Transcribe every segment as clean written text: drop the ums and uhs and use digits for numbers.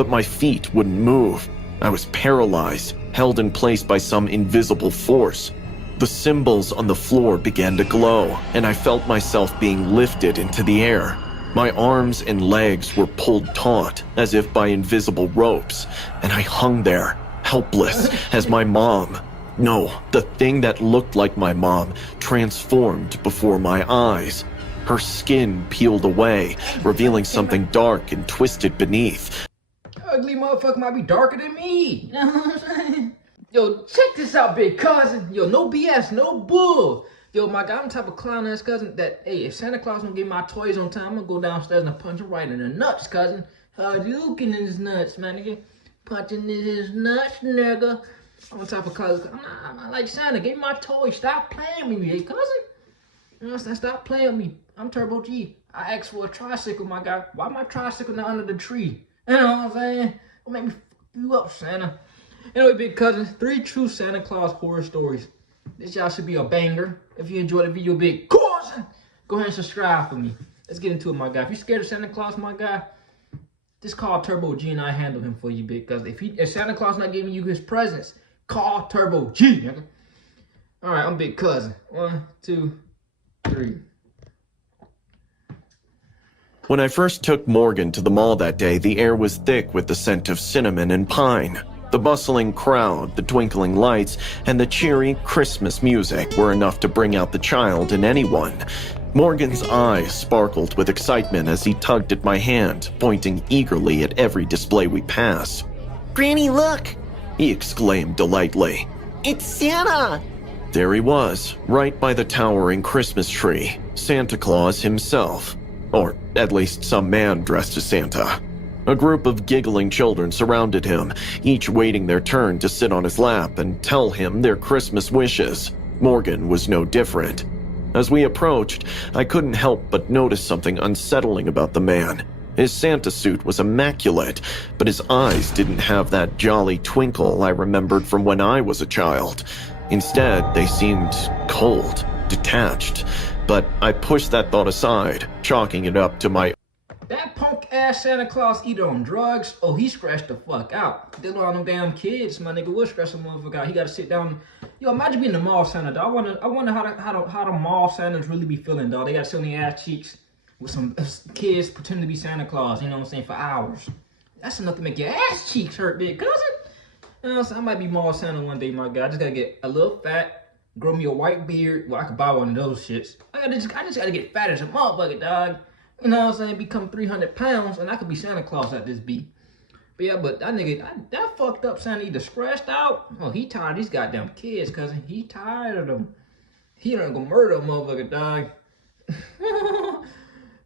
but my feet wouldn't move. I was paralyzed, held in place by some invisible force. The symbols on the floor began to glow, and I felt myself being lifted into the air. My arms and legs were pulled taut, as if by invisible ropes, and I hung there, helpless, as my mom, no, the thing that looked like my mom, transformed before my eyes. Her skin peeled away, revealing something dark and twisted beneath. Ugly motherfucker might be darker than me. You know what I'm saying? Yo, check this out, big cousin. Yo, no BS, no bull. Yo, my God, I'm the type of clown ass cousin that, hey, if Santa Claus don't give me my toys on time, I'm gonna go downstairs and punch him right in the nuts, cousin. How you looking in his nuts, man? Nigga? Punching in his nuts, nigga. I'm the type of cousin. I'm not like Santa. Give me my toys. Stop playing with me, hey, cousin. You know what I'm saying? Stop playing with me. I'm Turbo G. I asked for a tricycle, my guy. Why my tricycle not under the tree? You know what I'm saying? Don't make me fuck you up, Santa. Anyway, big cousin, 3 true Santa Claus horror stories. This y'all should be a banger. If you enjoyed the video, big cousin, go ahead and subscribe for me. Let's get into it, my guy. If you're scared of Santa Claus, my guy, just call Turbo G and I handle him for you, big cousin. If Santa Claus not giving you his presents, call Turbo G, nigga. All right, I'm big cousin. 1, 2, 3. When I first took Morgan to the mall that day, the air was thick with the scent of cinnamon and pine. The bustling crowd, the twinkling lights, and the cheery Christmas music were enough to bring out the child in anyone. Morgan's eyes sparkled with excitement as he tugged at my hand, pointing eagerly at every display we passed. Granny, look! He exclaimed delightedly. It's Santa! There he was, right by the towering Christmas tree, Santa Claus himself. Or at least some man dressed as Santa. A group of giggling children surrounded him, each waiting their turn to sit on his lap and tell him their Christmas wishes. Morgan was no different. As we approached, I couldn't help but notice something unsettling about the man. His Santa suit was immaculate, but his eyes didn't have that jolly twinkle I remembered from when I was a child. Instead, they seemed cold, detached. But I pushed that thought aside, chalking it up to my... That punk ass Santa Claus either on drugs or he scratched the fuck out. Dealing with all them damn kids, my nigga would scratch the motherfucker out. He gotta sit down. Yo, imagine being the mall Santa, dog. I wonder how the mall Santas really be feeling, dog. They got so many ass cheeks with some kids pretending to be Santa Claus, you know what I'm saying, for hours. That's enough to make your ass cheeks hurt, big cousin. You know what I'm saying? I might be mall Santa one day, my guy. I just gotta get a little fat. Grow me a white beard. Well, I could buy one of those shits. I just gotta get fat as a motherfucker, dog. You know what I'm saying? Become 300 pounds, and I could be Santa Claus at this beat. But yeah, but that nigga, that fucked up Santa either scratched out. Oh, he tired of these goddamn kids, cousin. He tired of them. He ain't gonna murder a motherfucker, dog.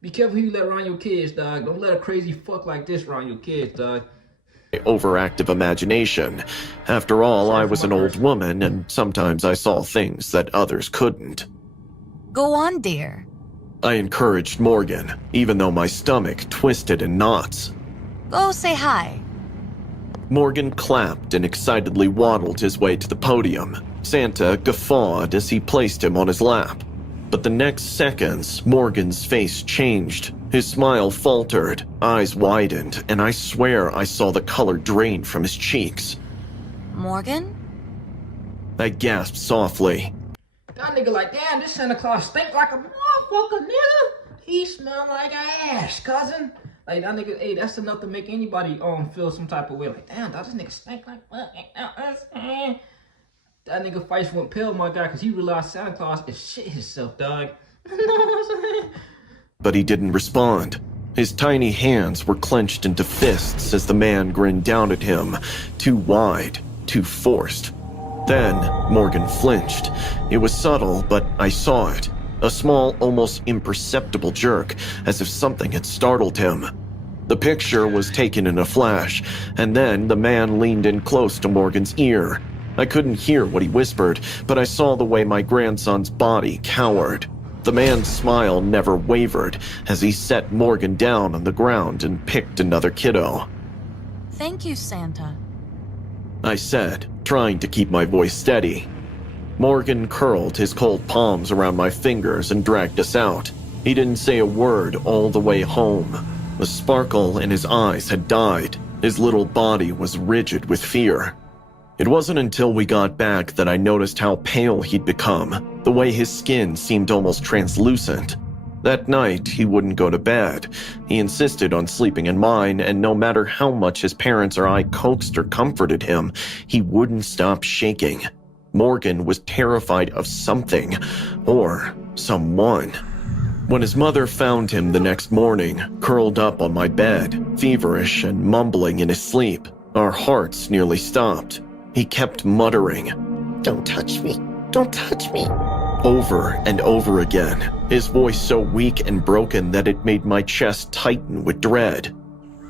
Be careful who you let around your kids, dog. Don't let a crazy fuck like this around your kids, dog. Overactive imagination. After all, I was an old woman, and sometimes I saw things that others couldn't. Go on, dear. I encouraged Morgan, even though my stomach twisted in knots. Go say hi. Morgan clapped and excitedly waddled his way to the podium. Santa guffawed as he placed him on his lap. But the next seconds, Morgan's face changed. His smile faltered, eyes widened, and I swear I saw the color drain from his cheeks. Morgan? I gasped softly. That nigga like, damn, this Santa Claus stink like a motherfucker, nigga. He smell like ass, cousin. Like, that nigga, hey, that's enough to make anybody feel some type of way. Like, damn, dog, this nigga stink like fuck. That nigga face went pale, my guy, because he realized Santa Claus is shit himself, dog. You know what I'm saying? But he didn't respond. His tiny hands were clenched into fists as the man grinned down at him, too wide, too forced. Then Morgan flinched. It was subtle, but I saw it. A small, almost imperceptible jerk, as if something had startled him. The picture was taken in a flash, and then the man leaned in close to Morgan's ear. I couldn't hear what he whispered, but I saw the way my grandson's body cowered. The man's smile never wavered as he set Morgan down on the ground and picked another kiddo. Thank you, Santa. I said, trying to keep my voice steady. Morgan curled his cold palms around my fingers and dragged us out. He didn't say a word all the way home. The sparkle in his eyes had died. His little body was rigid with fear. It wasn't until we got back that I noticed how pale he'd become, the way his skin seemed almost translucent. That night, he wouldn't go to bed. He insisted on sleeping in mine, and no matter how much his parents or I coaxed or comforted him, he wouldn't stop shaking. Morgan was terrified of something, or someone. When his mother found him the next morning, curled up on my bed, feverish and mumbling in his sleep, our hearts nearly stopped. He kept muttering, Don't touch me. Don't touch me. over and over again, his voice so weak and broken that it made my chest tighten with dread.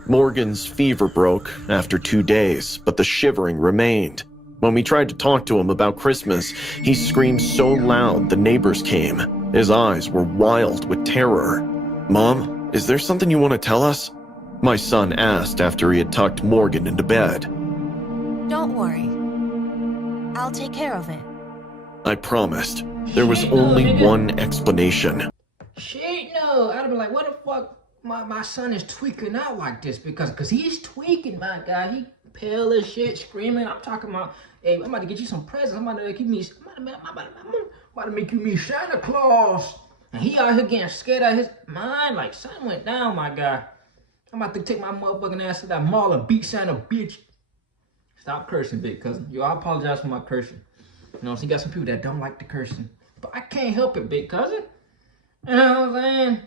Morgan's fever broke after 2 days, but the shivering remained. When we tried to talk to him about Christmas, he screamed so loud the neighbors came. His eyes were wild with terror. "Mom, is there something you want to tell us?" My son asked after he had tucked Morgan into bed. Don't worry. I'll take care of it. I promised. There was only one explanation. Shit, no. I'd be like, what the fuck my son is tweaking out like this? Because he's tweaking, my guy. He pale as shit, screaming. I'm talking about, hey, I'm about to get you some presents. I'm about to make you meet Santa Claus. And he out here getting scared out of his mind. Like, something went down, my guy. I'm about to take my motherfucking ass to that mall and beat Santa, bitch. Stop cursing, big cousin. Yo, I apologize for my cursing. You know, so you got some people that don't like the cursing. But I can't help it, big cousin. You know what I'm saying?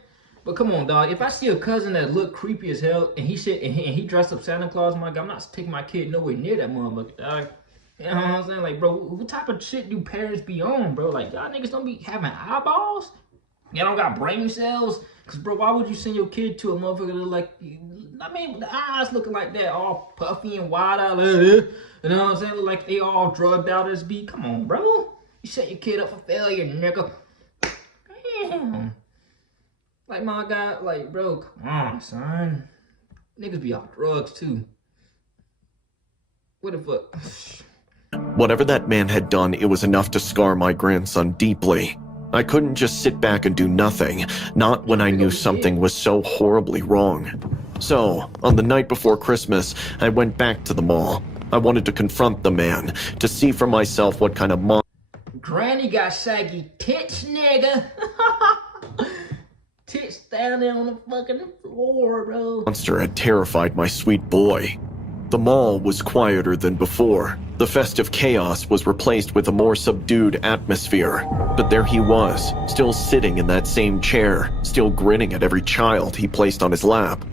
But come on, dog. If I see a cousin that look creepy as hell and he dressed up Santa Claus, my God, I'm not taking my kid nowhere near that motherfucker, dog. You know what I'm saying? Like, bro, what type of shit do parents be on, bro? Like, y'all niggas don't be having eyeballs? Y'all don't got brain cells? Cause, bro, why would you send your kid to a motherfucker that look like, I mean, the eyes looking like that, all puffy and wide out, you know what I'm saying? Look like they all drugged out as be. Come on, bro. You set your kid up for failure, nigga. Damn. Like, my guy, like, bro, come on, son. Niggas be off drugs, too. What the fuck? Whatever that man had done, it was enough to scar my grandson deeply. I couldn't just sit back and do nothing, not when I knew something was so horribly wrong. So, on the night before Christmas, I went back to the mall. I wanted to confront the man, to see for myself what kind of Granny got saggy tits, nigga. Tits down there on the fucking floor, bro. monster had terrified my sweet boy. The mall was quieter than before. The festive chaos was replaced with a more subdued atmosphere. But there he was, still sitting in that same chair, still grinning at every child he placed on his lap.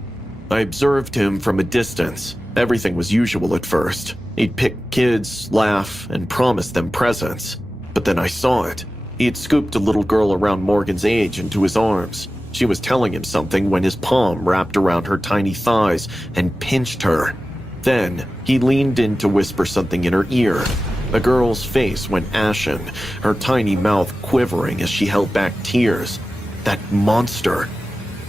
I observed him from a distance. Everything was usual at first. He'd pick kids, laugh, and promise them presents. But then I saw it. He had scooped a little girl around Morgan's age into his arms. She was telling him something when his palm wrapped around her tiny thighs and pinched her. Then, he leaned in to whisper something in her ear. The girl's face went ashen, her tiny mouth quivering as she held back tears. That monster.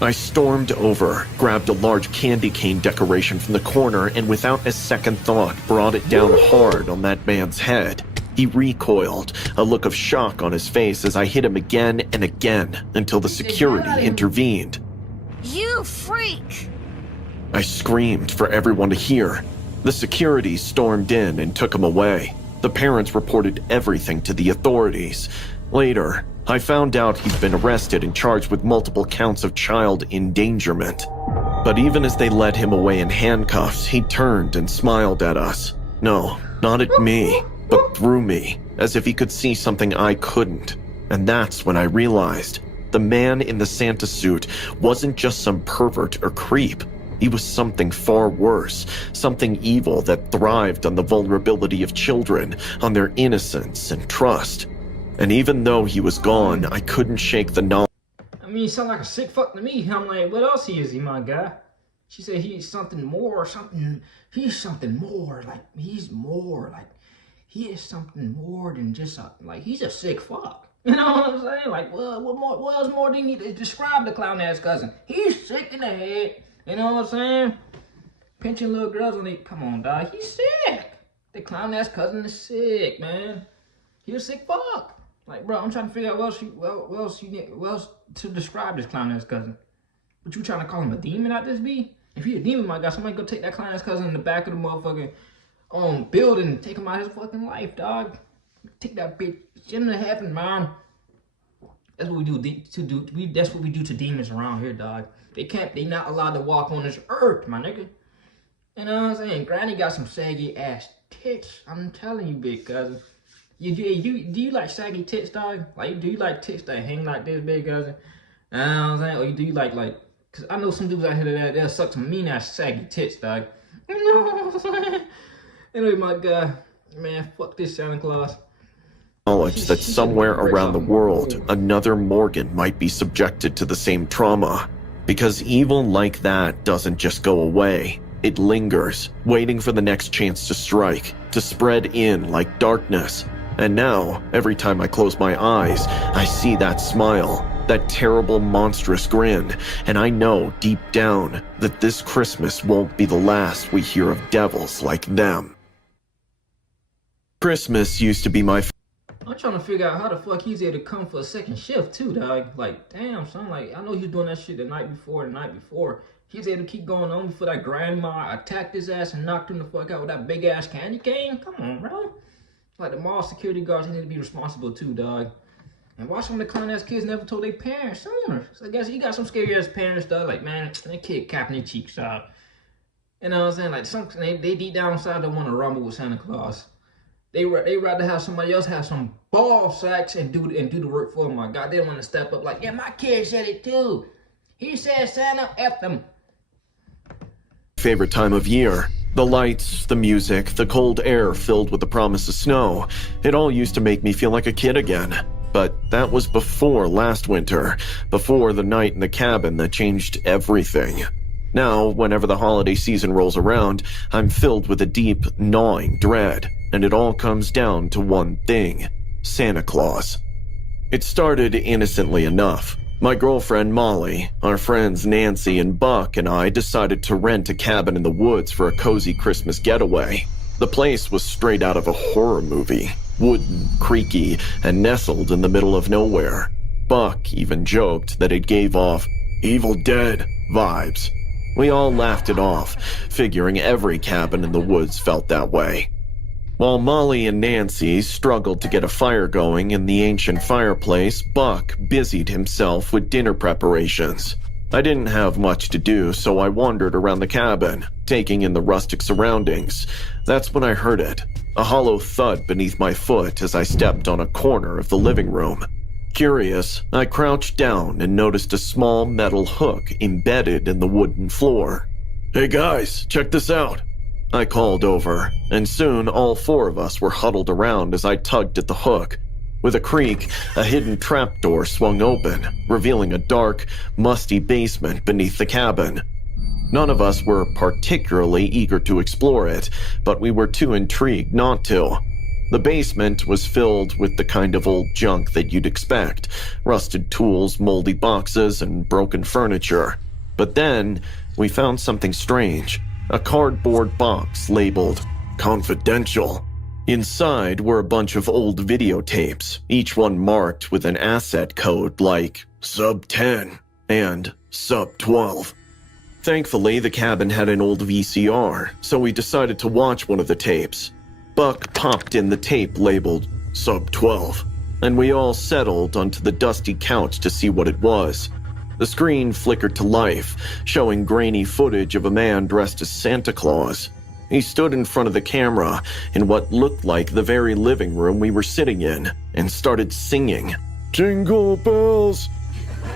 I stormed over, grabbed a large candy cane decoration from the corner, and without a second thought, brought it down hard on that man's head. He recoiled, a look of shock on his face as I hit him again and again until the security intervened. You freak! I screamed for everyone to hear. The security stormed in and took him away. The parents reported everything to the authorities. Later, I found out he'd been arrested and charged with multiple counts of child endangerment. But even as they led him away in handcuffs, he turned and smiled at us. No, not at me, but through me, as if he could see something I couldn't. And that's when I realized the man in the Santa suit wasn't just some pervert or creep. He was something far worse, something evil that thrived on the vulnerability of children, on their innocence and trust. And even though he was gone, I couldn't shake the knowledge. I mean, he sound like a sick fuck to me. I'm like, what else is he, my guy? She said he's something more, he's something more, like, he's more, like, he is something more than just he's a sick fuck. You know what I'm saying? Like, what else more do you need to describe the clown ass cousin? He's sick in the head. You know what I'm saying? Pinching little girls on the, come on, dog. He's sick. The clown ass cousin is sick, man. He's a sick fuck. Like, bro, I'm trying to figure out what else to describe this clown ass cousin. But you trying to call him a demon out this bee? If he a demon, my God, somebody go take that clown ass cousin in the back of the motherfucking building and take him out of his fucking life, dog. Take that bitch into heaven, man. That's what we do that's what we do to demons around here, dog. They not allowed to walk on this earth, my nigga. You know what I'm saying? Granny got some saggy ass tits. I'm telling you, big cousin. Do you like saggy tits, dog? Like, do you like tits that hang like this, big cousin? You know what I'm saying? Or do you like, cause I know some dudes out here that they'll suck some mean ass saggy tits, dog. You know what I'm saying? Anyway, my guy, man, fuck this Santa Claus. Knowledge that somewhere around the world, another Morgan might be subjected to the same trauma. Because evil like that doesn't just go away. It lingers, waiting for the next chance to strike, to spread in like darkness. And now, every time I close my eyes, I see that smile, that terrible monstrous grin, and I know deep down that this Christmas won't be the last we hear of devils like them. Christmas used to be my I'm trying to figure out how the fuck he's able to come for a second shift too, dog. Like, damn, son. Like, I know he was doing that shit the night before. He was able to keep going on before that grandma attacked his ass and knocked him the fuck out with that big ass candy cane. Come on, bro. Like, the mall security guards, they need to be responsible too, dog. And why some of the clown ass kids never told their parents sooner? So I guess you got some scary ass parents, dog. Like, man, that kid capping their cheeks out. You know what I'm saying? Like, they deep down inside don't want to rumble with Santa Claus. They rather have somebody else have some ball sacks and do the work for them. My God, they don't want to step up like, yeah, my kid said it too. He said Santa F them. Favorite time of year. The lights, the music, the cold air filled with the promise of snow. It all used to make me feel like a kid again. But that was before last winter, before the night in the cabin that changed everything. Now, whenever the holiday season rolls around, I'm filled with a deep, gnawing dread, and it all comes down to one thing: Santa Claus. It started innocently enough. My girlfriend Molly, our friends Nancy and Buck, and I decided to rent a cabin in the woods for a cozy Christmas getaway. The place was straight out of a horror movie, wooden, creaky, and nestled in the middle of nowhere. Buck even joked that it gave off Evil Dead vibes. We all laughed it off, figuring every cabin in the woods felt that way. While Molly and Nancy struggled to get a fire going in the ancient fireplace, Buck busied himself with dinner preparations. I didn't have much to do, so I wandered around the cabin, taking in the rustic surroundings. That's when I heard it, a hollow thud beneath my foot as I stepped on a corner of the living room. Curious, I crouched down and noticed a small metal hook embedded in the wooden floor. "Hey guys, check this out," I called over, and soon all four of us were huddled around as I tugged at the hook. With a creak, a hidden trapdoor swung open, revealing a dark, musty basement beneath the cabin. None of us were particularly eager to explore it, but we were too intrigued not to. The basement was filled with the kind of old junk that you'd expect: rusted tools, moldy boxes, and broken furniture. But then, we found something strange. A cardboard box labeled "Confidential." Inside were a bunch of old videotapes, each one marked with an asset code like Sub 10 and Sub 12. Thankfully, the cabin had an old VCR, so we decided to watch one of the tapes. Buck popped in the tape labeled Sub 12, and we all settled onto the dusty couch to see what it was. The screen flickered to life, showing grainy footage of a man dressed as Santa Claus. He stood in front of the camera in what looked like the very living room we were sitting in and started singing, "Jingle bells."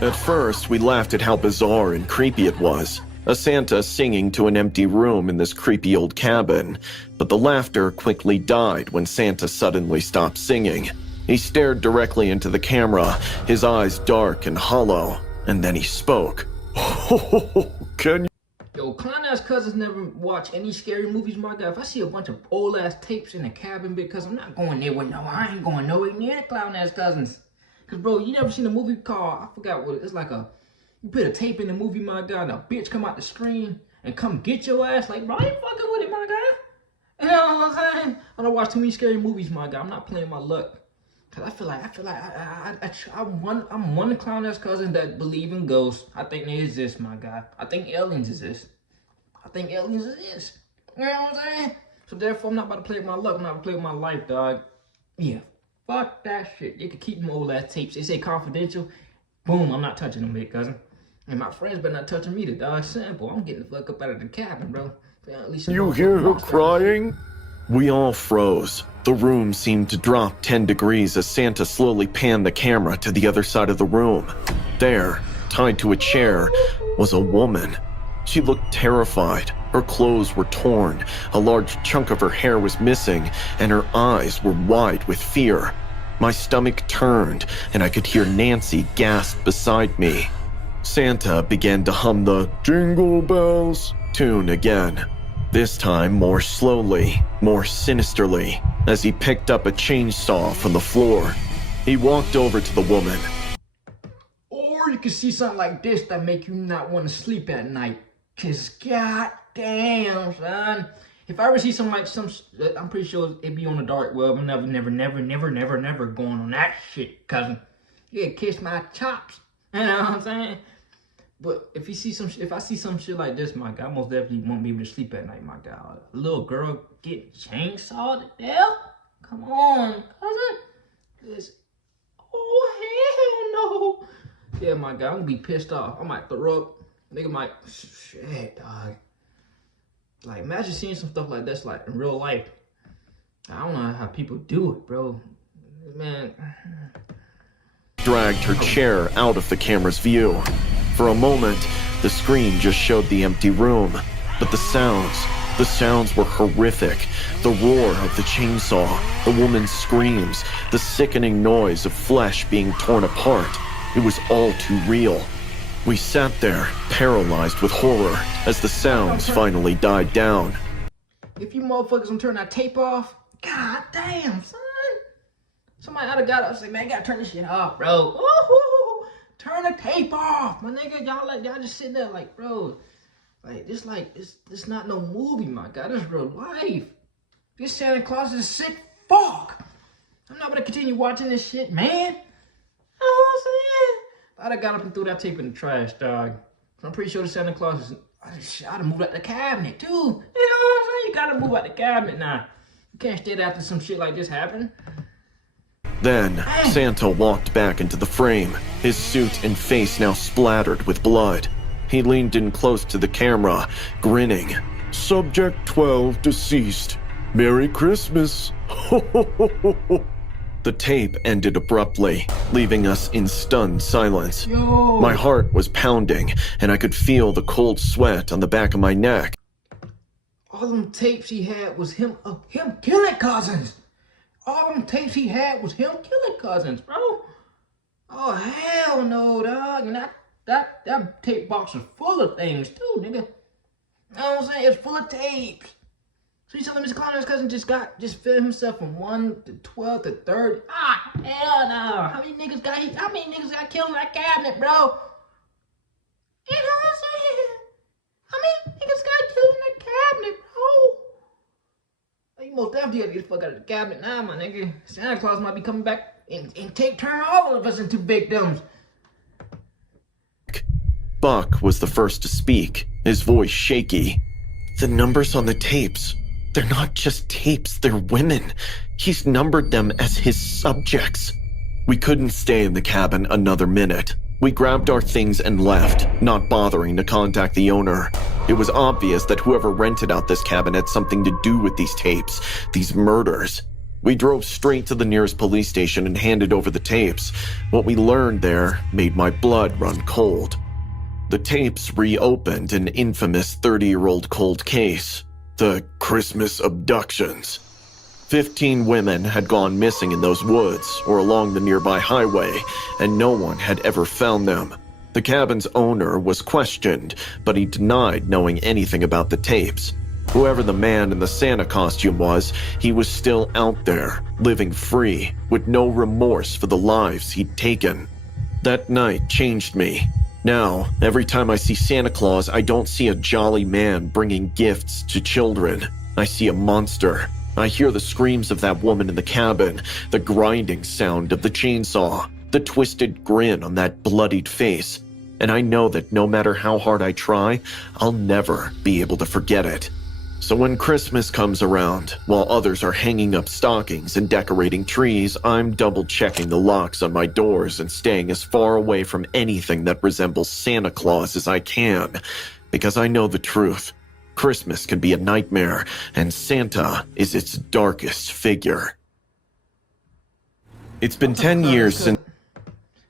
At first, we laughed at how bizarre and creepy it was. A Santa singing to an empty room in this creepy old cabin, but the laughter quickly died when Santa suddenly stopped singing. He stared directly into the camera, his eyes dark and hollow, and then he spoke. "Can you..." Yo, clown ass cousins never watch any scary movies, my God. If I see a bunch of old ass tapes in the cabin, because I'm not going there with I ain't going nowhere near the clown ass cousins. Cause bro, you never seen a movie called, I forgot what it's like you put a tape in the movie, my God, and a bitch come out the screen and come get your ass. Like, bro, I ain't fucking with it, my God. You know what I'm saying? I don't watch too many scary movies, my God. I'm not playing my luck. Cause I feel like I'm one of the clown ass cousins that believe in ghosts. I think they exist, my God. I think aliens exist. I think aliens exist. You know what I'm saying? So therefore, I'm not about to play with my luck. I'm not about to play with my life, dog. Yeah, fuck that shit. You can keep them old ass tapes. They say confidential. Boom, I'm not touching them, big cousin. And my friends better not touching me, the dog. Simple. I'm getting the fuck up out of the cabin, bro. At least You hear her crying? We all froze. The room seemed to drop 10 degrees as Santa slowly panned the camera to the other side of the room. There, tied to a chair, was a woman. She looked terrified. Her clothes were torn, a large chunk of her hair was missing, and her eyes were wide with fear. My stomach turned, and I could hear Nancy gasp beside me. Santa began to hum the Jingle Bells tune again. This time more slowly, more sinisterly, as he picked up a chainsaw from the floor. He walked over to the woman. Or you can see something like this that make you not want to sleep at night. Cause goddamn, son. If I ever see something like I'm pretty sure it'd be on the dark web. I'm never going on that shit, cousin. Yeah, kiss my chops. You know what I'm saying? But if I see some shit like this, my God, I most definitely won't be able to sleep at night, my God. A little girl getting chainsawed to death? Come on, cousin. Oh, hell no. Yeah, my God, I'm gonna be pissed off. I might throw up. Nigga might, shit, dog. Like, imagine seeing some stuff like this, like, in real life. I don't know how people do it, bro. Man. Dragged her chair out of the camera's view. For a moment, the screen just showed the empty room. But the sounds were horrific. The roar of the chainsaw, the woman's screams, the sickening noise of flesh being torn apart. It was all too real. We sat there, paralyzed with horror, as the sounds finally died down. If you motherfuckers don't turn that tape off, god damn, son. Somebody oughta got up and say, man, you gotta turn this shit off, bro. Ooh, turn the tape off, my nigga. Y'all just sitting there like, bro, this not no movie, my God. This is real life. This Santa Claus is sick fuck. I'm not gonna continue watching this shit, man. You know what I'm saying? I'd have got up and threw that tape in the trash, dog. I'm pretty sure the Santa Claus is... I'd have moved out the cabinet, too. You know what I'm saying? You gotta move out the cabinet now. You can't stay there after some shit like this happen. Then, Santa walked back into the frame, his suit and face now splattered with blood. He leaned in close to the camera, grinning. Subject 12 deceased. Merry Christmas. The tape ended abruptly, leaving us in stunned silence. Yo. My heart was pounding, and I could feel the cold sweat on the back of my neck. All them tapes he had was him killing cousins. All them tapes he had was him killing cousins, bro. Oh, hell no, dog. And that tape box is full of things, too, nigga. You know what I'm saying? It's full of tapes. So you telling me Mr. Clown's cousin just filled himself from 1 to 12 to 30? Ah, hell no. How many niggas got killed in that cabinet, bro? You know what I'm saying? How many niggas got killed in that cabinet, bro? You most definitely gotta get the fuck out of the cabinet now, my nigga. Santa Claus might be coming back and turn all of us into victims. Buck was the first to speak, his voice shaky. The numbers on the tapes, they're not just tapes, they're women. He's numbered them as his subjects. We couldn't stay in the cabin another minute. We grabbed our things and left, not bothering to contact the owner. It was obvious that whoever rented out this cabin had something to do with these tapes, these murders. We drove straight to the nearest police station and handed over the tapes. What we learned there made my blood run cold. The tapes reopened an infamous 30-year-old cold case, the Christmas abductions. 15 women had gone missing in those woods or along the nearby highway, and no one had ever found them. The cabin's owner was questioned, but he denied knowing anything about the tapes. Whoever the man in the Santa costume was, he was still out there, living free, with no remorse for the lives he'd taken. That night changed me. Now, every time I see Santa Claus, I don't see a jolly man bringing gifts to children. I see a monster. I hear the screams of that woman in the cabin, the grinding sound of the chainsaw, the twisted grin on that bloodied face. and I know that no matter how hard I try, I'll never be able to forget it. So when Christmas comes around, while others are hanging up stockings and decorating trees, I'm double-checking the locks on my doors and staying as far away from anything that resembles Santa Claus as I can, because I know the truth. Christmas can be a nightmare, and Santa is its darkest figure. It's been 10 years since...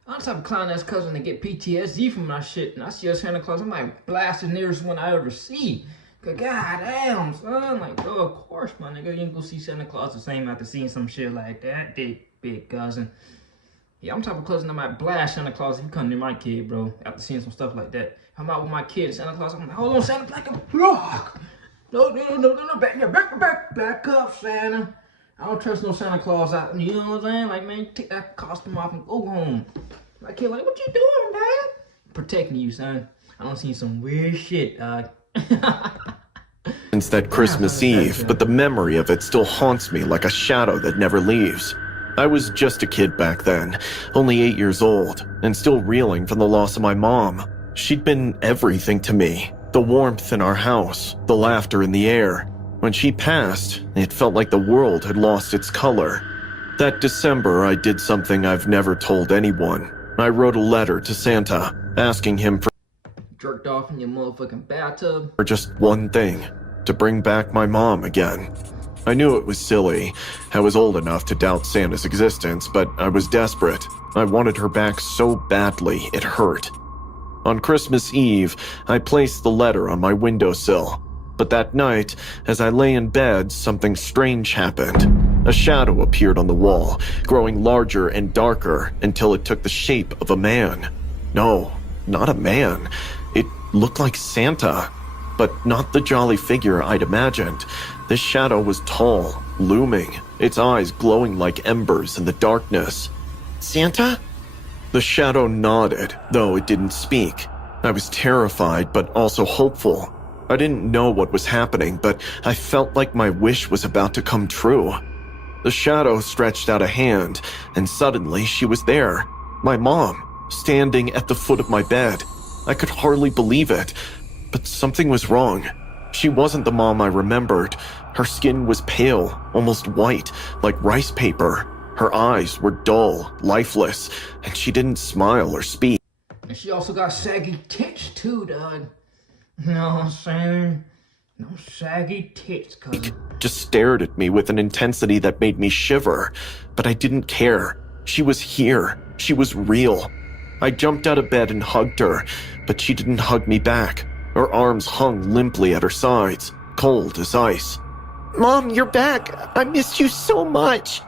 I'm the type of clown ass cousin to get PTSD from my shit, and I see a Santa Claus, I might blast the nearest one I ever see. Cause goddamn, son, like, bro, of course, my nigga, you ain't gonna see Santa Claus the same after seeing some shit like that, big cousin. Yeah, I'm the type of cousin that might blast Santa Claus if you come near my kid, bro, after seeing some stuff like that. I'm out with my kid, Santa Claus, I'm like, hold on, Santa, back up, no, back up, Santa. I don't trust no Santa Claus out, you know what I'm saying? Like, man, take that costume off and go home. My kid like, what you doing, Dad? Protecting you, son. I don't see some weird shit, dog. Since that Christmas Eve, but the memory of it still haunts me like a shadow that never leaves. I was just a kid back then, only 8 years old, and still reeling from the loss of my mom. She'd been everything to me. The warmth in our house, the laughter in the air. When she passed, it felt like the world had lost its color. That December, I did something I've never told anyone. I wrote a letter to Santa, asking him for jerked off in your motherfucking bathtub. For just one thing, to bring back my mom again. I knew it was silly. I was old enough to doubt Santa's existence, but I was desperate. I wanted her back so badly, it hurt. On Christmas Eve, I placed the letter on my windowsill. But that night, as I lay in bed, something strange happened. A shadow appeared on the wall, growing larger and darker until it took the shape of a man. No, not a man. It looked like Santa, but not the jolly figure I'd imagined. This shadow was tall, looming, its eyes glowing like embers in the darkness. Santa? The shadow nodded, though it didn't speak. I was terrified, but also hopeful. I didn't know what was happening, but I felt like my wish was about to come true. The shadow stretched out a hand, and suddenly she was there. My mom, standing at the foot of my bed. I could hardly believe it, but something was wrong. She wasn't the mom I remembered. Her skin was pale, almost white, like rice paper. Her eyes were dull, lifeless, and she didn't smile or speak. And she also got saggy tits too, dog. You know what I'm saying? No saggy tits, cousin. Just stared at me with an intensity that made me shiver, but I didn't care. She was here. She was real. I jumped out of bed and hugged her, but she didn't hug me back. Her arms hung limply at her sides, cold as ice. Mom, you're back. I missed you so much.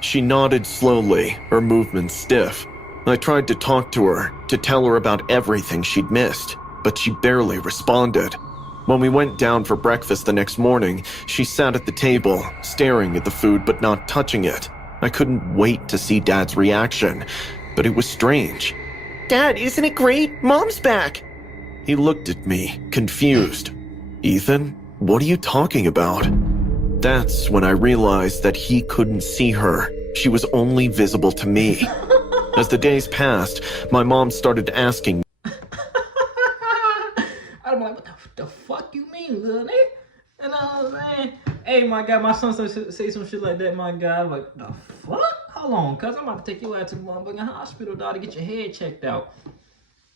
She nodded slowly, her movements stiff. I tried to talk to her, to tell her about everything she'd missed, but she barely responded. When we went down for breakfast the next morning, she sat at the table, staring at the food but not touching it. I couldn't wait to see Dad's reaction, but it was strange. Dad, isn't it great? Mom's back. He looked at me, confused. Ethan, what are you talking about? That's when I realized that he couldn't see her. She was only visible to me. As the days passed, my mom started asking. I'm like, what the fuck you mean, little nigga? You know what I'm saying? Hey, my God, my son say some shit like that, my God. I'm like, the fuck? Hold on, cuz I'm about to take your ass to the motherfucking hospital, dog, to get your head checked out.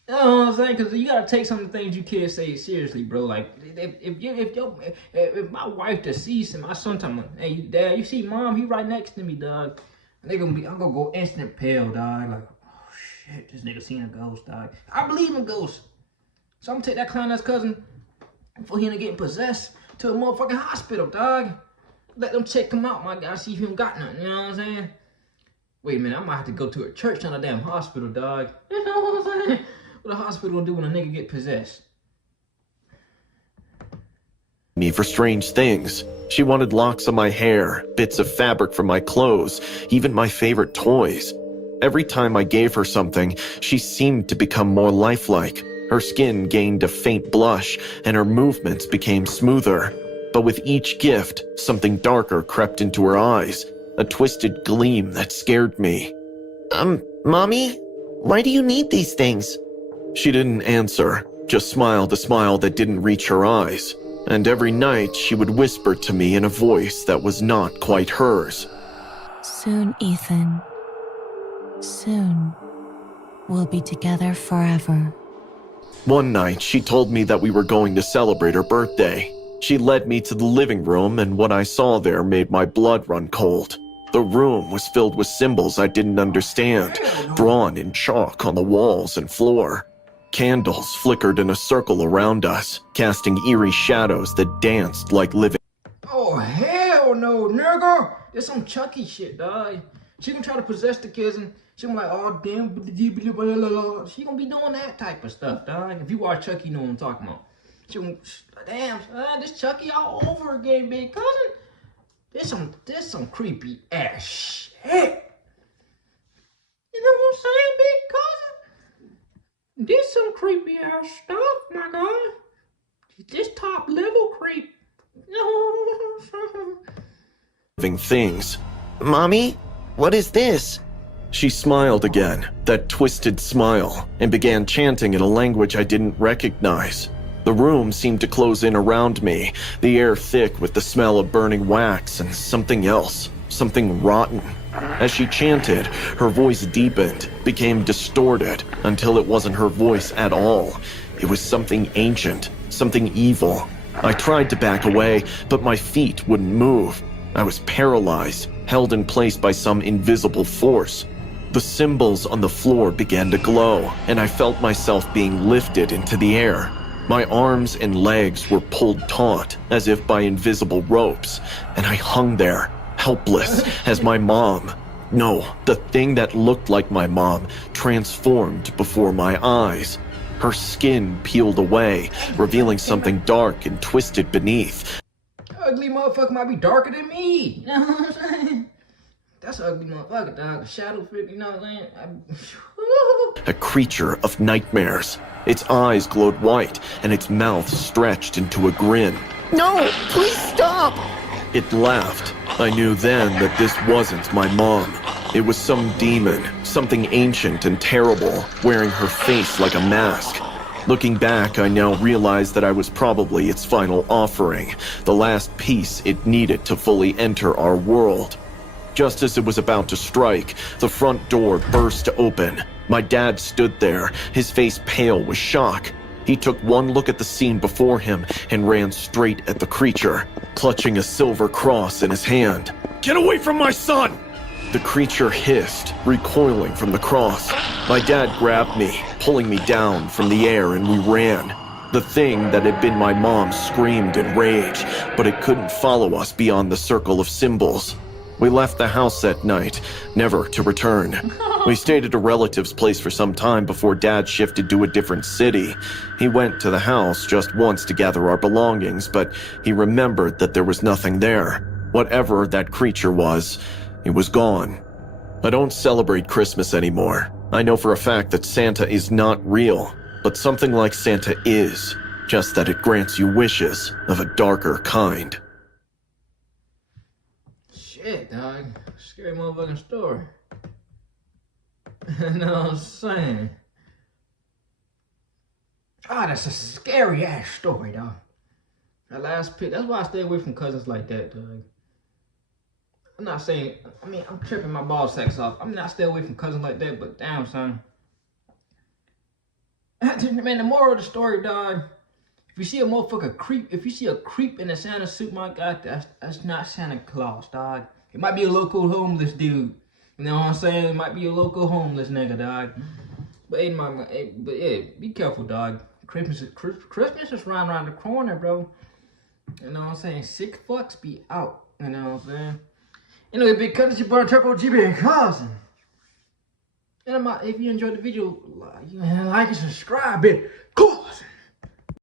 You know what I'm saying? Because you gotta take some of the things you kids say seriously, bro. Like, if my wife deceased and my son tell me, hey, Dad, you see Mom, he right next to me, dog. And I'm gonna go instant pale, dog. Like, oh shit, this nigga seen a ghost, dog. I believe in ghosts. So I'm gonna take that clown ass cousin before he end up getting possessed to a motherfucking hospital, dog. Let them check him out, my God, see if he don't got nothing, you know what I'm saying? Wait a minute, I might have to go to a church, not a damn hospital, dog. You know what I'm saying? What a hospital will do when a nigga get possessed. Me for strange things. She wanted locks of my hair, bits of fabric from my clothes, even my favorite toys. Every time I gave her something, she seemed to become more lifelike. Her skin gained a faint blush, and her movements became smoother. But with each gift, something darker crept into her eyes, a twisted gleam that scared me. Mommy? Why do you need these things? She didn't answer, just smiled a smile that didn't reach her eyes. And every night she would whisper to me in a voice that was not quite hers. Soon, Ethan. Soon. We'll be together forever. One night, she told me that we were going to celebrate her birthday. She led me to the living room, and what I saw there made my blood run cold. The room was filled with symbols I didn't understand, drawn in chalk on the walls and floor. Candles flickered in a circle around us, casting eerie shadows that danced like living. Oh, hell no, nigga. There's some Chucky shit, dog. She gonna try to possess the kids and she gonna be like, oh, damn, blah, blah, blah. She gonna be doing that type of stuff, dog. If you watch Chucky, you know what I'm talking about. She gonna, damn, this Chucky all over again, big cousin. There's some creepy ass shit. You know what I'm saying, big cousin? This some creepy ass stuff, my guy. This top level creep. Living things. Mommy, what is this? She smiled again, that twisted smile, and began chanting in a language I didn't recognize. The room seemed to close in around me, the air thick with the smell of burning wax and something else, something rotten. As she chanted, her voice deepened, became distorted, until it wasn't her voice at all. It was something ancient, something evil. I tried to back away, but my feet wouldn't move. I was paralyzed, held in place by some invisible force. The symbols on the floor began to glow, and I felt myself being lifted into the air. My arms and legs were pulled taut, as if by invisible ropes, and I hung there, helpless, as my mom, no, the thing that looked like my mom, transformed before my eyes. Her skin peeled away, revealing something dark and twisted beneath. Ugly motherfucker might be darker than me. You know what I'm saying? That's an ugly motherfucker, dog. Shadow freak, you know what I'm saying? A creature of nightmares. Its eyes glowed white, and its mouth stretched into a grin. No, please stop! It laughed. I knew then that this wasn't my mom. It was some demon, something ancient and terrible, wearing her face like a mask. Looking back, I now realized that I was probably its final offering, the last piece it needed to fully enter our world. Just as it was about to strike, the front door burst open. My dad stood there, his face pale with shock. He took one look at the scene before him and ran straight at the creature, clutching a silver cross in his hand. "Get away from my son!" The creature hissed, recoiling from the cross. My dad grabbed me, pulling me down from the air, and we ran. The thing that had been my mom screamed in rage, but it couldn't follow us beyond the circle of symbols. We left the house that night, never to return. We stayed at a relative's place for some time before Dad shifted to a different city. He went to the house just once to gather our belongings, but he remembered that there was nothing there. Whatever that creature was, it was gone. I don't celebrate Christmas anymore. I know for a fact that Santa is not real, but something like Santa is, just that it grants you wishes of a darker kind. Shit, dog. Scary motherfucking story. You know what I'm saying? Ah, that's a scary ass story, dog. That last pic, that's why I stay away from cousins like that, dog. I'm not saying, I'm tripping my ball sacks off. I'm not staying away from cousins like that, but damn, son. Man, the moral of the story, dog. If you see a motherfucker creep, if you see a creep in a Santa suit, my God, that's not Santa Claus, dog. It might be a local homeless dude. You know what I'm saying? It might be a local homeless nigga, dog. But yeah, be careful, dog. Christmas is right around the corner, bro. You know what I'm saying? Sick fucks be out. You know what I'm saying? Anyway, big cousin, your boy Turbo GB cousin. And if you enjoyed the video, like and subscribe, bitch. Cool.